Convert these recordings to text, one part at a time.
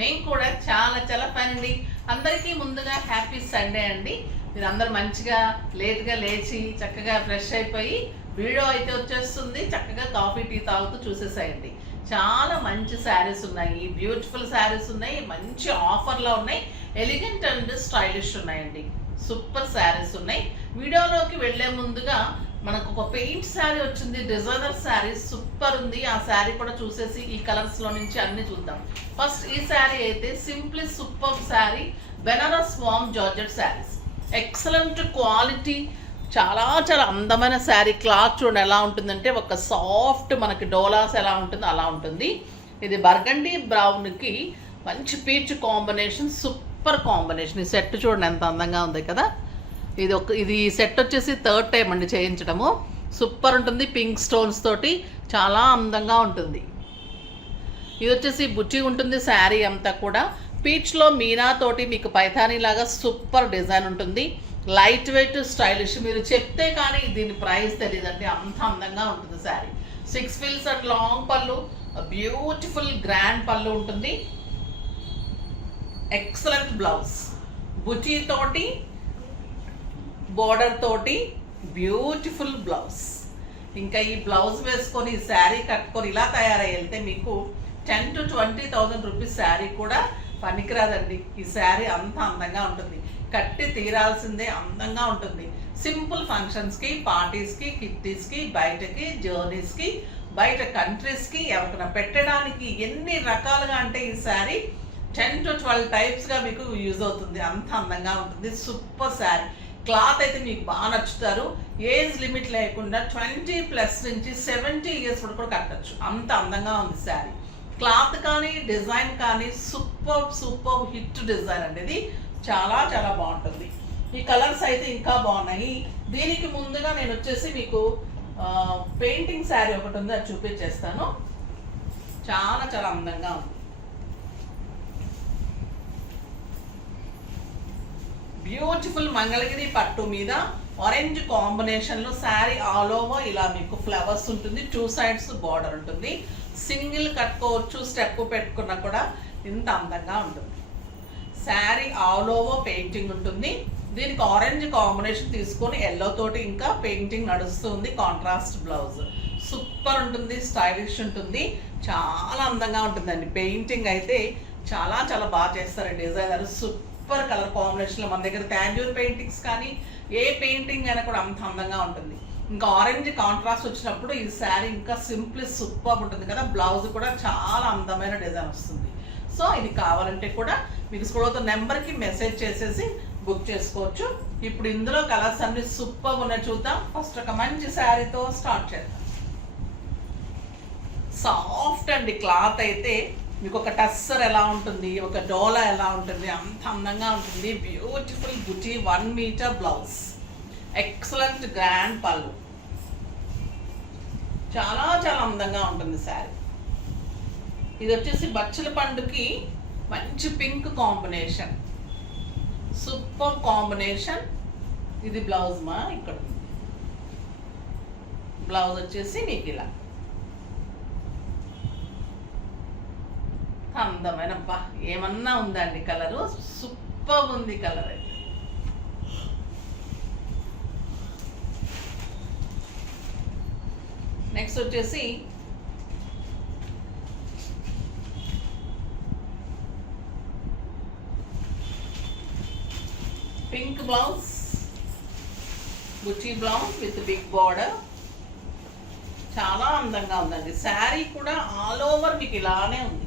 నేను కూడా చాలా చాలా ఫైన్ అండి. అందరికీ ముందుగా హ్యాపీ సండే అండి. మీరు అందరు మంచిగా లేట్గా లేచి చక్కగా ఫ్రెష్ అయిపోయి వీడియో అయితే వచ్చేస్తుంది. చక్కగా కాఫీ టీ తాగుతూ చూసేసాయండి. చాలా మంచి శారీస్ ఉన్నాయి, బ్యూటిఫుల్ శారీస్ ఉన్నాయి, మంచి ఆఫర్లో ఉన్నాయి, ఎలిగెంట్ అండ్ స్టైలిష్ ఉన్నాయండి. సూపర్ శారీస్ ఉన్నాయి. వీడియోలోకి వెళ్ళే ముందుగా మనకు ఒక పెయింట్ శారీ వచ్చింది, డిజైనర్ శారీ సూపర్ ఉంది. ఆ శారీ కూడా చూసేసి ఈ కలర్స్లో నుంచి అన్ని చూద్దాం. ఫస్ట్ ఈ శారీ అయితే సింప్లీ సూపర్ శారీ, బెనారస్ వామ్ జార్జెట్ శారీస్, ఎక్సలెంట్ క్వాలిటీ, చాలా చాలా అందమైన శారీ. క్లాత్ చూడండి ఎలా ఉంటుందంటే ఒక సాఫ్ట్, మనకి డోలాస్ ఎలా ఉంటుందో అలా ఉంటుంది. ఇది బర్గండీ బ్రౌన్కి మంచి పీచ్ కాంబినేషన్, సూపర్ కాంబినేషన్. ఈ సెట్ చూడండి ఎంత అందంగా ఉంది కదా. ఇది సెట్ వచ్చేసి థర్డ్ టైం అండి చేయించడము. సూపర్ ఉంటుంది, పింక్ స్టోన్స్ తోటి చాలా అందంగా ఉంటుంది. ఇది వచ్చేసి బుచ్చి ఉంటుంది శారీ అంతా కూడా. పీచ్లో మీనా తోటి మీకు పైథానీ లాగా సూపర్ డిజైన్ ఉంటుంది. Light weight stylish. మీరు చెప్తే కానీ దీని ప్రైస్ తెలియదండి, అంత అందంగా ఉంటుంది శారీ. 6 ఫీల్స్ అట్ లాంగ్ పళ్ళు, బ్యూటిఫుల్ గ్రాండ్ పళ్ళు ఉంటుంది. ఎక్సలెంట్ బ్లౌజ్, బుచ్చి తోటి బోర్డర్ తోటి బ్యూటిఫుల్ బ్లౌజ్. ఇంకా ఈ బ్లౌజ్ వేసుకొని ఈ శారీ కట్టుకొని ఇలా తయారై వెళ్తే మీకు 10,000 to 20,000 రూపీస్ శారీ కూడా పనికిరాదండి. ఈ శారీ అంత అందంగా ఉంటుంది, కట్టి తీరాల్సిందే, అందంగా ఉంటుంది. సింపుల్ ఫంక్షన్స్కి, పార్టీస్కి, కిట్టీస్కి, బయటకి, జర్నీస్కి, బయట కంట్రీస్కి ఎవరికైనా పెట్టడానికి ఎన్ని రకాలుగా అంటే ఈ శారీ 10 to 12 టైప్స్గా మీకు యూజ్ అవుతుంది. అంత అందంగా ఉంటుంది. సూపర్ శారీ. క్లాత్ అయితే మీకు బాగా నచ్చుతారు. ఏజ్ లిమిట్ లేకుండా 20+ నుంచి 70 ఇయర్స్ వరకు కూడా కట్టచ్చు, అంత అందంగా ఉంది శారీ. క్లాత్ కానీ డిజైన్ కానీ సూపర్ హిట్ డిజైన్ అండి. ఇది చాలా చాలా బాగుంటుంది. ఈ కలర్స్ అయితే ఇంకా బాగున్నాయి. దీనికి ముందుగా నేను వచ్చేసి మీకు పెయింటింగ్ శారీ ఒకటి ఉంది, అది చూపించేస్తాను. చాలా చాలా అందంగా ఉంది. బ్యూటిఫుల్ మంగళగిరి పట్టు మీద ఆరెంజ్ కాంబినేషన్లో శారీ ఆల్ ఓవర్ ఇలా మీకు ఫ్లవర్స్ ఉంటుంది. 2 సైడ్స్ బార్డర్ ఉంటుంది. సింగిల్ కట్టుకోవచ్చు, స్టెప్ పెట్టుకున్నా కూడా ఇంత అందంగా ఉంటుంది. శారీ ఆల్ ఓవర్ పెయింటింగ్ ఉంటుంది. దీనికి ఆరెంజ్ కాంబినేషన్ తీసుకొని ఎల్లో తోటి ఇంకా పెయింటింగ్ నడుస్తుంది. కాంట్రాస్ట్ బ్లౌజ్ సూపర్ ఉంటుంది, స్టైలిష్ ఉంటుంది, చాలా అందంగా ఉంటుందండి. పెయింటింగ్ అయితే చాలా చాలా బాగా చేస్తారు డిజైనర్. సూపర్ కలర్ కాంబినేషన్లో మన దగ్గర టాంజూర్ పెయింటింగ్స్ కానీ ఏ పెయింటింగ్ అయినా కూడా అంత అందంగా ఉంటుంది. ఇంకా ఆరెంజ్ కాంట్రాస్ట్ వచ్చినప్పుడు ఈ శారీ ఇంకా సింప్లీ సూపర్ ఉంటుంది కదా. బ్లౌజ్ కూడా చాలా అందమైన డిజైన్ వస్తుంది. సో ఇది కావాలంటే కూడా మీకు స్క్రోల్ అవుతున్న నెంబర్కి మెసేజ్ చేసేసి బుక్ చేసుకోవచ్చు. ఇప్పుడు ఇందులో కలర్స్ అన్ని సూపర్ ఉన్నాయి, చూద్దాం. ఫస్ట్ ఒక మంచి శారీతో స్టార్ట్ చేద్దాం. సాఫ్ట్ అండి క్లాత్ అయితే మీకు ఒక టస్సర్ ఎలా ఉంటుంది, ఒక డోలా ఎలా ఉంటుంది, అంత అందంగా ఉంటుంది. బ్యూటిఫుల్ బుటీ 1 మీటర్ బ్లౌజ్, ఎక్సలెంట్ గ్రాండ్ పళ్ళు, చాలా చాలా అందంగా ఉంటుంది శారీ. ఇది వచ్చేసి బచ్చల పండుకి మంచి పింక్ కాంబినేషన్, సూపర్ కాంబినేషన్. ఇది బ్లౌజ్ మా ఇక్కడ బ్లౌజ్ వచ్చేసి మీకు ఇలా అందమైన, ఏమన్నా ఉందండి కలరు, సూపర్ ఉంది కలర్ అయితే. నెక్స్ట్ వచ్చేసి పింక్ బ్లౌజ్, బుచ్చి బ్లౌజ్ విత్ బిగ్ బార్డర్, చాలా అందంగా ఉందండి. శారీ కూడా ఆల్ ఓవర్ మీకు ఇలానే ఉంది.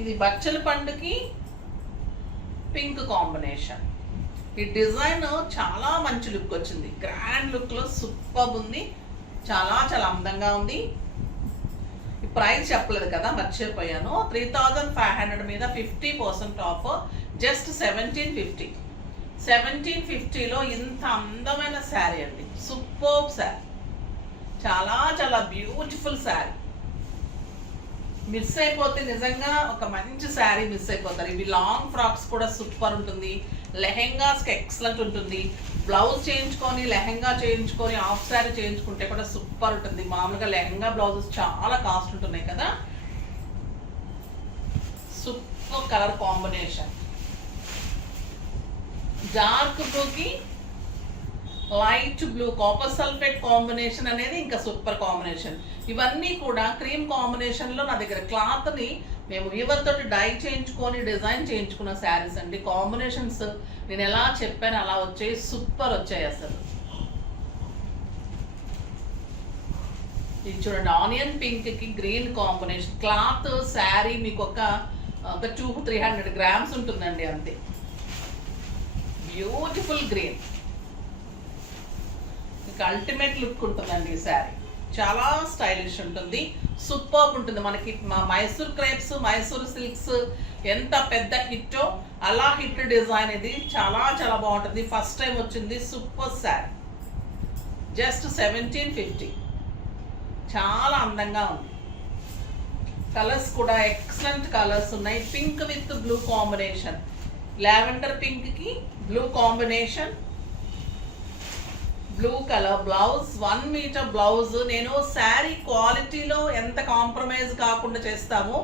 ఇది బచ్చల పండుకి పింక్ కాంబినేషన్. ఈ డిజైన్ చాలా మంచి లుక్ వచ్చింది, గ్రాండ్ లుక్లో సూపర్ ఉంది, చాలా చాలా అందంగా ఉంది. ఈ ప్రైస్ చెప్పలేదు కదా, మర్చిపోయాను. 3,500 మీద 50% ఆఫ్, జస్ట్ 1750. 1750లో ఇంత అందమైన శారీ అండి, సూపర్ శారీ, చాలా చాలా బ్యూటిఫుల్ శారీ. మిస్ అయిపోతే నిజంగా ఒక మంచి శారీ మిస్ అయిపోతారు. ఇవి లాంగ్ ఫ్రాక్స్ కూడా సూపర్ ఉంటుంది, లెహెంగాస్కి ఎక్సలెంట్ ఉంటుంది. బ్లౌజ్ చేయించుకొని లెహెంగా చేయించుకొని హాఫ్ శారీ చేయించుకుంటే కూడా సూపర్ ఉంటుంది. మామూలుగా లెహెంగా బ్లౌజెస్ చాలా కాస్ట్ ఉంటున్నాయి కదా. Super super colour combination. Dark బ్లూకి light blue copper sulphate combination అనేది ఇంకా సూపర్ కాంబినేషన్. ఇవన్నీ కూడా క్రీమ్ కాంబినేషన్లో నా దగ్గర క్లాత్ని మేము వీవర్ తోటి డై చేయించుకొని డిజైన్ చేయించుకున్న శారీస్ అండి. కాంబినేషన్స్ నేను ఎలా చెప్పాను అలా వచ్చాయి, సూపర్ వచ్చాయి అసలు. ఇది చూడండి, ఆనియన్ పింక్కి గ్రీన్ కాంబినేషన్. క్లాత్ శారీ మీకు ఒక 200-300 గ్రామ్స్ ఉంటుందండి అంతే. బ్యూటిఫుల్ గ్రీన్, మీకు అల్టిమేట్ లుక్ ఉంటుందండి ఈ శారీ. చాలా స్టైలిష్ ఉంటుంది, సూపర్ ఉంటుంది. మనకి మా మైసూర్ క్రేప్స్, మైసూర్ సిల్క్స్ ఎంత పెద్ద హిట్టో అలా హిట్ డిజైన్ ఇది. చాలా చాలా బాగుంటుంది. ఫస్ట్ టైం వచ్చింది, సూపర్ శారీ. జస్ట్ 1750. చాలా అందంగా ఉంది. కలర్స్ కూడా ఎక్సలెంట్ కలర్స్ ఉన్నాయి. Pink with blue combination, lavender పింక్కి blue combination, blue colour blouse, 1 metre blouse. నేను శారీ క్వాలిటీలో ఎంత కాంప్రమైజ్ కాకుండా చేస్తామో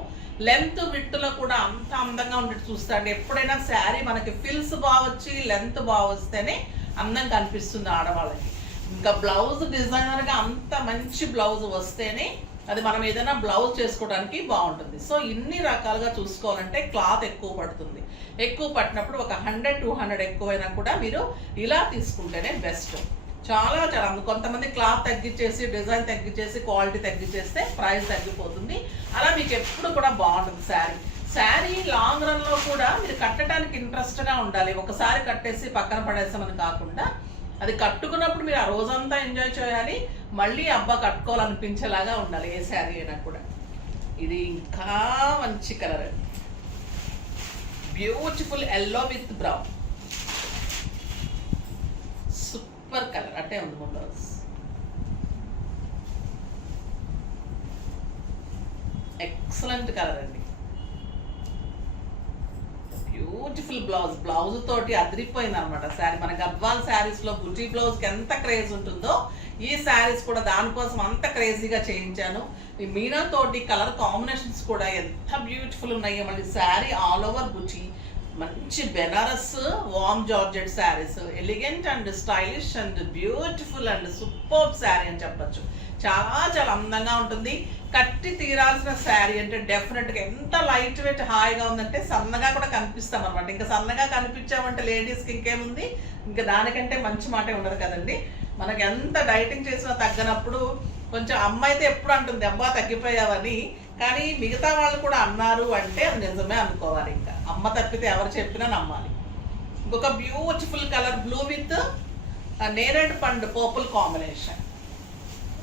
లెంత్ విడ్త్లో కూడా అంత అందంగా ఉండేది చూస్తాండి. ఎప్పుడైనా శారీ మనకి ఫిల్స్ బాగా వచ్చి లెంత్ బాగా వస్తేనే అందం కనిపిస్తుంది ఆడవాళ్ళకి. ఇంకా బ్లౌజ్ డిజైనర్గా అంత మంచి బ్లౌజ్ వస్తేనే అది మనం ఏదైనా బ్లౌజ్ చేసుకోవడానికి బాగుంటుంది. సో ఇన్ని రకాలుగా చూసుకోవాలంటే క్లాత్ ఎక్కువ పడుతుంది. ఎక్కువ పట్టినప్పుడు ఒక 100-200 ఎక్కువైనా కూడా మీరు ఇలా తీసుకుంటేనే బెస్ట్. చాలా చాలా కొంతమంది క్లాత్ తగ్గించేసి, డిజైన్ తగ్గించేసి, క్వాలిటీ తగ్గించేస్తే ప్రైస్ తగ్గిపోతుంది. అలా మీకు ఎప్పుడు కూడా బాగుంటుంది శారీ. శారీ లాంగ్ రన్లో కూడా మీరు కట్టడానికి ఇంట్రెస్ట్గా ఉండాలి. ఒకసారి కట్టేసి పక్కన పడేసామని కాకుండా అది కట్టుకున్నప్పుడు మీరు ఆ రోజంతా ఎంజాయ్ చేయాలి, మళ్ళీ అబ్బా కట్టుకోవాలనిపించేలాగా ఉండాలి ఏ శారీ అయినా కూడా. ఇది ఇంకా మంచి కలర్ అండి, beautiful yellow with brown, super colour. అంటే ఉంది బ్లౌజ్, ఎక్సలెంట్ కలర్ అండి, బ్యూటిఫుల్ బ్లౌజ్. బ్లౌజ్ తోటి అదిరిపోయింది అనమాట శారీ. మన గద్వాల్ శారీస్లో బుటీ బ్లౌజ్కి ఎంత క్రేజ్ ఉంటుందో ఈ శారీస్ కూడా దానికోసం అంత క్రేజీగా చేయించాను. ఈ మీనా తోటి కలర్ కాంబినేషన్స్ కూడా ఎంత బ్యూటిఫుల్ ఉన్నాయో. మళ్ళీ శారీ ఆల్ ఓవర్ బుటీ, మంచి బెనారస్ వామ్ georgette saris, elegant and stylish and beautiful and super sari అని చెప్పచ్చు. చాలా చాలా అందంగా ఉంటుంది. కట్టి తీరాల్సిన శారీ అంటే డెఫినెట్గా ఎంత లైట్ వెయిట్ హాయిగా ఉందంటే సన్నగా కూడా కనిపిస్తాం అనమాట. ఇంకా సన్నగా కనిపించామంటే లేడీస్కి ఇంకేముంది, ఇంకా దానికంటే మంచి మాటే ఉండదు కదండి. మనకి ఎంత డైటింగ్ చేసినా తగ్గనప్పుడు కొంచెం అమ్మ అయితే ఎప్పుడు అంటుంది అబ్బా తగ్గిపోయావని, కానీ మిగతా వాళ్ళు కూడా అన్నారు అంటే అది నిజమే అనుకోవాలి. ఇంకా అమ్మ తప్పితే ఎవరు చెప్పినా నమ్మాలి. ఇంకొక బ్యూటిఫుల్ కలర్ బ్లూ విత్ నేరేడు పండు పర్పుల్ కాంబినేషన్,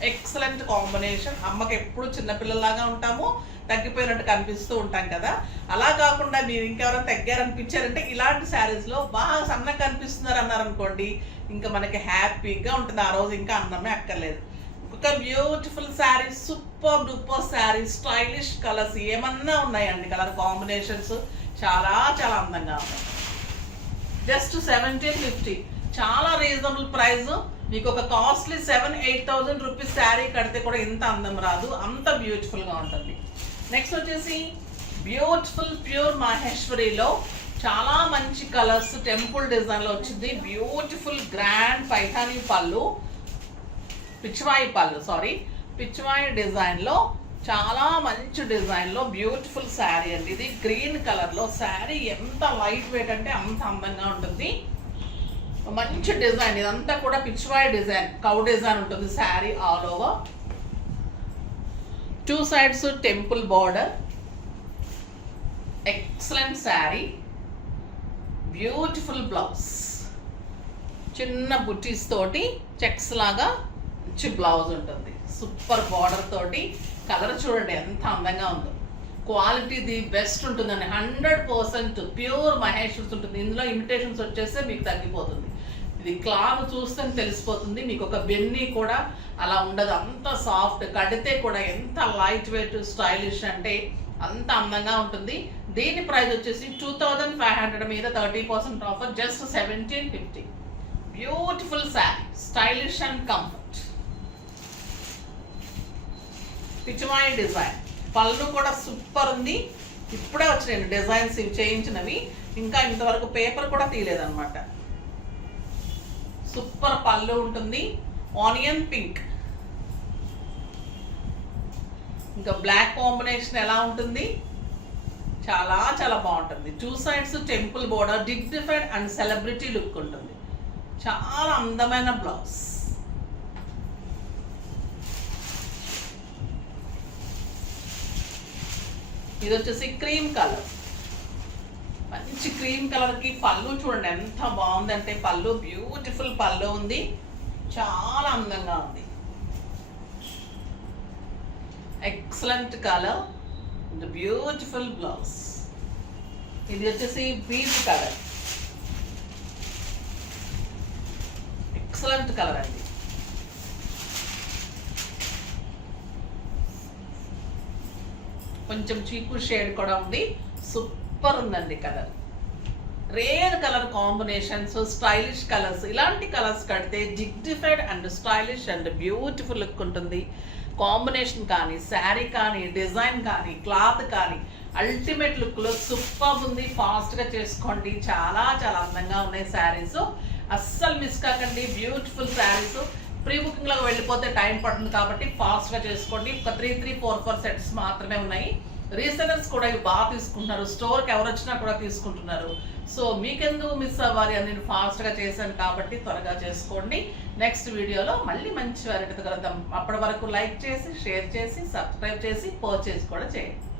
ఎక్సలెంట్ కాంబినేషన్. అమ్మకి ఎప్పుడు చిన్నపిల్లలాగా ఉంటాము, తగ్గిపోయినట్టు కనిపిస్తూ ఉంటాం కదా. అలా కాకుండా మీరు ఇంకెవరైనా తగ్గారనిపించారంటే ఇలాంటి శారీస్లో బాగా సన్నగా కనిపిస్తున్నారు అన్నారనుకోండి, ఇంకా మనకి హ్యాపీగా ఉంటుంది ఆ రోజు, ఇంకా అన్నమే అక్కర్లేదు. ఒక beautiful sari, super duper sari, stylish colours ఏమన్నా ఉన్నాయండి. కలర్ కాంబినేషన్స్ చాలా చాలా అందంగా ఉన్నాయి. జస్ట్ 1750, చాలా రీజనబుల్ ప్రైస్. మీకు ఒక కాస్ట్లీ 7-8,000 రూపీస్ శారీ కడితే కూడా ఇంత అందం రాదు, అంత బ్యూటిఫుల్గా ఉంటుంది. నెక్స్ట్ వచ్చేసి బ్యూటిఫుల్ ప్యూర్ మహేశ్వరిలో చాలా మంచి కలర్స్, టెంపుల్ డిజైన్లో వచ్చింది. బ్యూటిఫుల్ గ్రాండ్ పైఠానీ పళ్ళు, పిచ్చివాయి డిజైన్లో చాలా మంచి డిజైన్లో బ్యూటిఫుల్ శారీ అండి. ఇది గ్రీన్ కలర్లో శారీ ఎంత లైట్ వెయిట్ అంటే అంత అందంగా ఉంటుంది. మంచి డిజైన్, ఇదంతా కూడా పిచ్చివాయి డిజైన్, కౌ డిజైన్ ఉంటుంది sari all over. 2 sides temple border, excellent sari, beautiful blouse, చిన్న బుటీస్ తోటి చెక్స్ లాగా మంచి బ్లౌజ్ ఉంటుంది. సూపర్ బార్డర్ తోటి కలర్ చూడండి ఎంత అందంగా ఉందో. క్వాలిటీ ది బెస్ట్ ఉంటుందండి, 100% ప్యూర్ మహేశ్వర్స్ ఉంటుంది. ఇందులో ఇమిటేషన్స్ వచ్చేస్తే మీకు తగ్గిపోతుంది. ఇది క్లాత్ చూస్తే తెలిసిపోతుంది. మీకు ఒక బెన్నీ కూడా అలా ఉండదు, అంత సాఫ్ట్. కడితే కూడా ఎంత లైట్ వెయిట్ స్టైలిష్ అంటే అంత అందంగా ఉంటుంది. దీని ప్రైస్ వచ్చేసి 2500 మీద 30% offer, just 1750. Beautiful sari, stylish and comfort. పిచ్చివాయి design, పళ్ళు కూడా సూపర్ ఉంది. ఇప్పుడే వచ్చినాయి డిజైన్స్ ఇవి చేయించినవి, ఇంకా ఇంతవరకు పేపర్ కూడా తీయలేదన్నమాట. సూపర్ పళ్ళు ఉంటుంది, ఆనియన్ పింక్, ఇంకా బ్లాక్ కాంబినేషన్ ఎలా ఉంటుంది, చాలా చాలా బాగుంటుంది. 2 sides temple border, dignified and celebrity look ఉంటుంది. చాలా అందమైన బ్లౌజ్. ఇది వచ్చేసి క్రీమ్ కలర్, మంచి క్రీమ్ కలర్కి పళ్ళు చూడండి ఎంత బాగుందంటే, పళ్ళు బ్యూటిఫుల్ పళ్ళు ఉంది, చాలా అందంగా ఉంది. Excellent colour, beautiful blouse. ఇది వచ్చేసి బీచ్ కలర్, ఎక్సలెంట్ కలర్ అండి. కొంచెం చీకు షేడ్ కూడా ఉంది, సూపర్ ఉందండి colour. Rare colour combinations, stylish colours, ఇలాంటి కలర్స్ కడితే dignified and stylish and beautiful look ఉంటుంది. కాంబినేషన్ కానీ, శారీ కానీ, డిజైన్ కానీ, క్లాత్ కానీ అల్టిమేట్ లుక్లో సూపర్ ఉంది. ఫాస్ట్గా చేసుకోండి, చాలా చాలా అందంగా ఉన్నాయి శారీస్. అస్సలు మిస్ కాకండి, బ్యూటిఫుల్ శారీస్. ప్రీ బుకింగ్లోకి వెళ్ళిపోతే టైం పడుతుంది కాబట్టి ఫాస్ట్గా చేసుకోండి. ఒక 3-4 సెట్స్ మాత్రమే ఉన్నాయి. రీసెలర్స్ కూడా ఇవి బాగా తీసుకుంటున్నారు, స్టోర్కి ఎవరు వచ్చినా కూడా తీసుకుంటున్నారు. సో మీకెందుకు మిస్ అవ్వాలి అని నేను ఫాస్ట్గా చేశాను కాబట్టి త్వరగా చేసుకోండి. నెక్స్ట్ వీడియోలో మళ్ళీ మంచి వెరైటీతో కలుద్దాం. అప్పటి వరకు లైక్ చేసి, షేర్ చేసి, సబ్స్క్రైబ్ చేసి, పర్చేస్ కూడా చేయండి.